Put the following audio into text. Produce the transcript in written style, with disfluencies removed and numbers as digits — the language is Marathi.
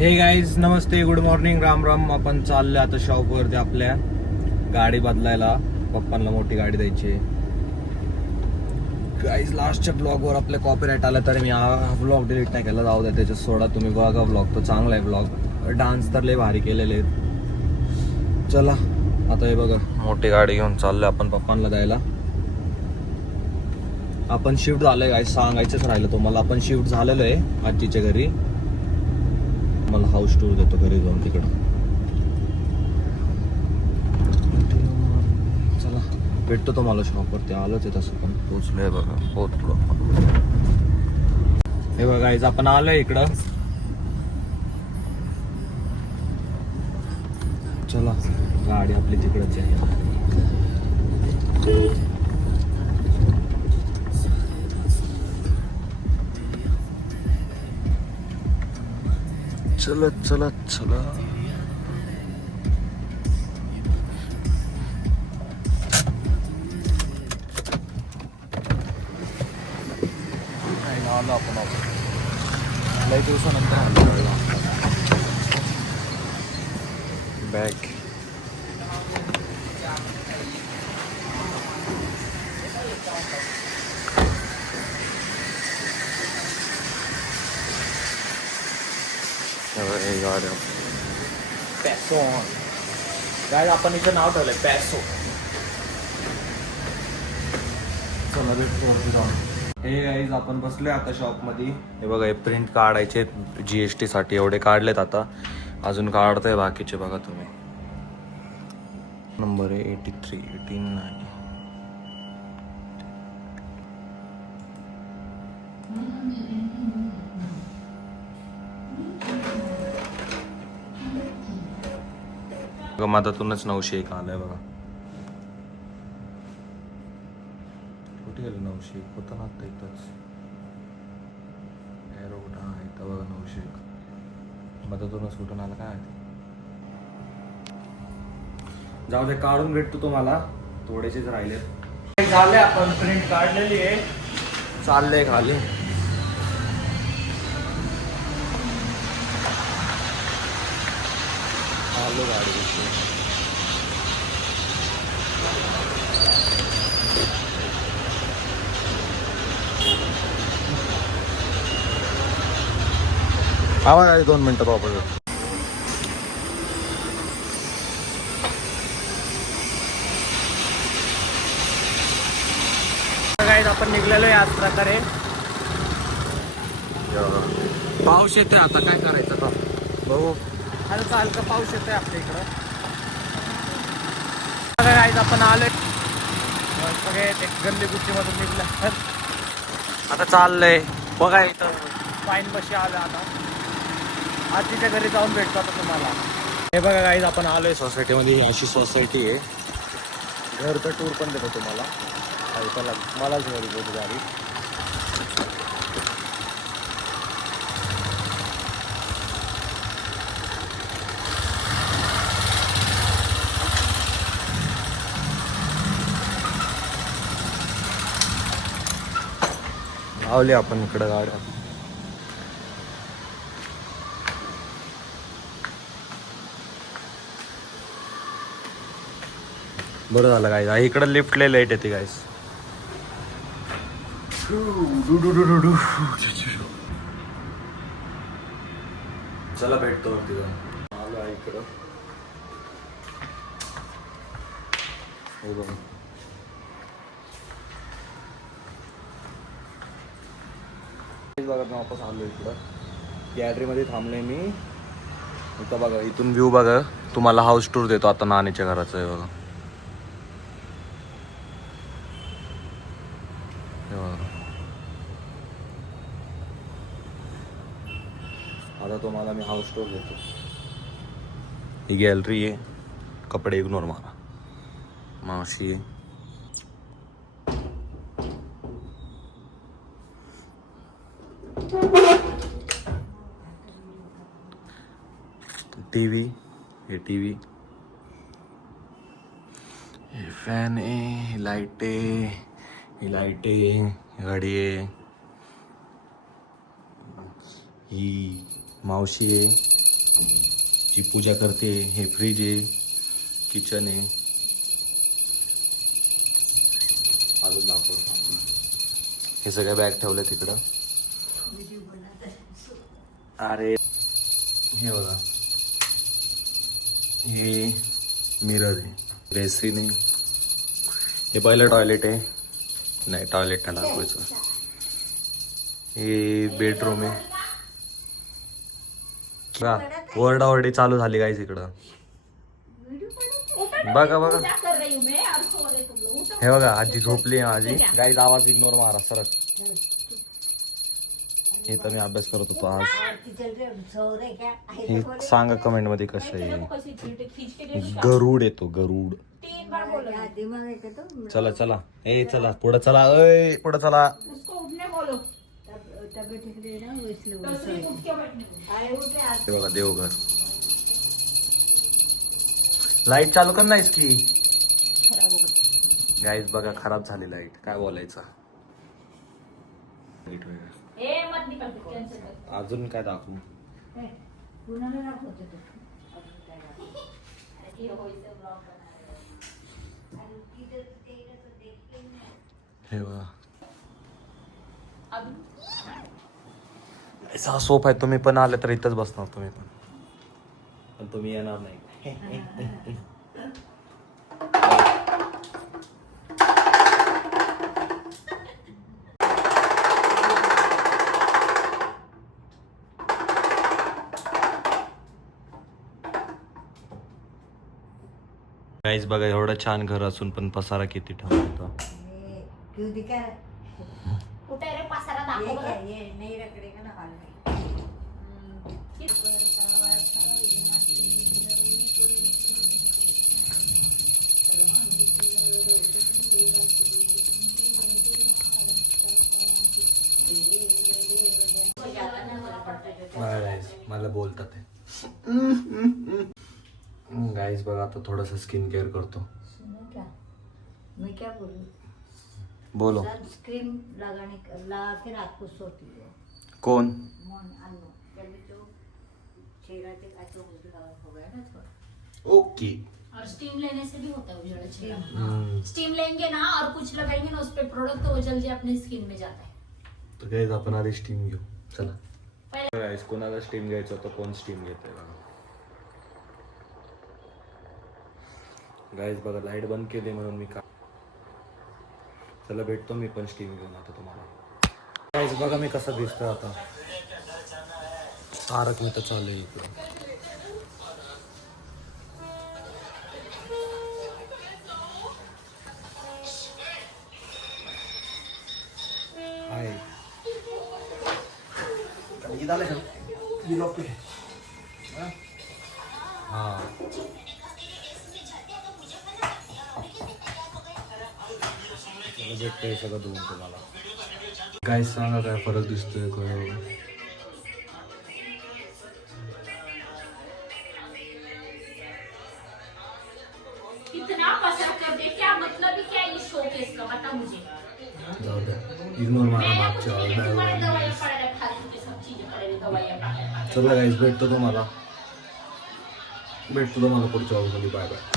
हे गाईज नमस्ते, गुड मॉर्निंग, राम राम. आपण चाललो आता शॉपवरती आपल्या गाडी बदलायला. पप्पांना मोठी गाडी द्यायची. गाईज लास्टच्या ब्लॉगवर आपल्या कॉपीराईट आला तर मी हा ब्लॉग डिलीट नाही केला, जाऊ द्या त्याच्यात सोडा. तुम्ही बघा ब्लॉग, तो चांगला आहे ब्लॉग. डान्स तर लय भारी केलेले आहेत. चला आता हे बघा, मोठी गाडी घेऊन चाललोय आपण पप्पांना द्यायला. आपण शिफ्ट झालोय गाईज, सांगायचंच राहिलं तुम्हाला. आपण शिफ्ट झालेलो आहे आजीच्या घरी. मला हाऊस टूर देतो घरी जाऊन तिकडं. चला भेटतो तुम्हाला शॉपवरती. आलोच आहे तसं, पण पोचलोय बघा, पोचलो. हे बघा गाईज, आपण आलोय इकडं. चला गाडी आपली तिकडच आहे. चलत चलत चला. आलो आपण लई दिवसानंतर आलो. बॅग गाड्या पॅसो. काय आपण इथं नाव ठेवलंय पॅसो. चला भेटतो वरती जाऊन. हे गाईज आपण बसलोय आता शॉप मध्ये. हे बघा, हे प्रिंट काढायचे GST साठी एवढे काढलेत. आता अजून काढतोय बाकीचे. बघा तुम्ही, नंबर आहे 83 89. मधातूनच 901 आलाय बघा. कुठे गेलं 901? होतं ना आता इथंच. एरो कुठं? हा इथं बघा 901. मधातूनच कुठून आला काय? जाऊ दे, काढून भेटतो तुम्हाला. थोडेसेच राहिले झाले. आपण प्रिंट काढलेली आहे. चाललंय खाली. आलो गाडी. आवाज आहे 2 मिनिटं वापस. आपण निघलेलो आहे आज प्रकारे. पाऊस येतोय, आता काय करायचं का बघू. हलका हलका पाऊस येतोय आपल्या इकडं. गाईज आपण आलोय सगळे गल्ली गुच्ची मधून निघलं. आता चाललंय बघा, इथं पाईन बशी आलं. आता आजीच्या घरी जाऊन भेटतो आता तुम्हाला. हे बघा गाईज, आपण आलोय सोसायटीमध्ये. अशी सोसायटी आहे. घरचं टूर पण देतो तुम्हाला. चला मलाच घरी बोलू गाडी. लावली आपण इकडं गाड्या. बरं झालं गाईज, इकडं लिफ्ट लय लेट येते गाईज. चला भेटतो वरती जाऊन. आलो आहे इकडं. हो बघा, बघा मी वापस आलो इकडं. गॅलरीमध्ये थांबले मी. इथं बघा, इथून व्ह्यू बघा. तुम्हाला हाऊस टूर देतो आता नानीच्या घराचं. आहे बघा, आता तुम्हाला मी हाऊस टूर देतो. ही गॅलरी आहे. कपडे इग्नोर मारा. मावशी आहे. टीव्ही, हे टीव्ही, हे फॅन आहे, ही लाईट आहे, ही लाईट आहे, गाडी आहे. ही मावशी आहे. जी पूजा करते. हे फ्रीज आहे, किचन आहे. अजून दाखवतो. हे सगळे बॅग ठेवले तिकडं. अरे हे बघा, हे मिरर आहे, बेसिन आहे. हे पहिलं टॉयलेट आहे. नाही, टॉयलेट नाही दाखवायचं. हे बेडरूम आहे. ओरडाओरडी चालू झाली गाईस इकडं. बघा बघा, हे बघा आजी झोपली आहे. आजी गाईज आवाज इग्नोर मारा सरक. हे तर मी अभ्यास करत होतो आज. हे सांगा कमेंट मध्ये कसं आहे. गरुड येतो, गरुड. चला चला, ए चला पुढं चला, ए पुढं चला. हे बघा देवघर. लाईट चालू कर नाहीस की गाईज. बघा खराब झाली लाईट, काय बोलायचं. अजून काय दाखवू. हे बघा असा सोफा आहे. तुम्ही पण आले तर इथंच बसणार तुम्ही पण तुम्ही येणार नाही. गाईज बघा, एवढं छान घर असून पण पसारा किती ठेवला होता. मला बोलतात गाईज. बघा आता थोडस स्किन केअर करतो. मैं क्या बोलूं? बोलो. सनस्क्रीन लगा के रात को सोती हूँ. कौन? जब तो चेहरा हो गया ना थोड़ा. ओके. और स्टीम लेने से भी होता है उजड़ा चेहरा. स्टीम लेंगे ना और कुछ लगाएंगे ना उस पे प्रोडक्ट, तो वो जल्दी अपनी स्किन में जाता है. तर गाईज आपण आधी स्टीम घेऊ. चला गाईज, कोणाला स्टीम घ्यायचं होतं, कोण स्टीम घेतोय बघा. गाईज बघा, लाईट बंद केली म्हणून मी का. चला भेटतो मी पण स्टीम घेऊन आता तुम्हाला. गाईज बघा मी कसा दिसतोय आता. तारक मी तर चालू आहे इकडं. हा भेटतंय सगळं धुवून तुम्हाला. काय सांगा, काय फरक दिसतोय काय. इतना पसंद करते क्या मतलब ही क्या, ये शोकेस का बता मुझे. जाऊ द्या, इग्नोर मारा मागच्या दवाई पडायला खाली ते सब चीजें पडायला दवाई. चला गाईज, भेटतो तुम्हाला पुढच्या ऑर्डरमध्ये. Bye bye.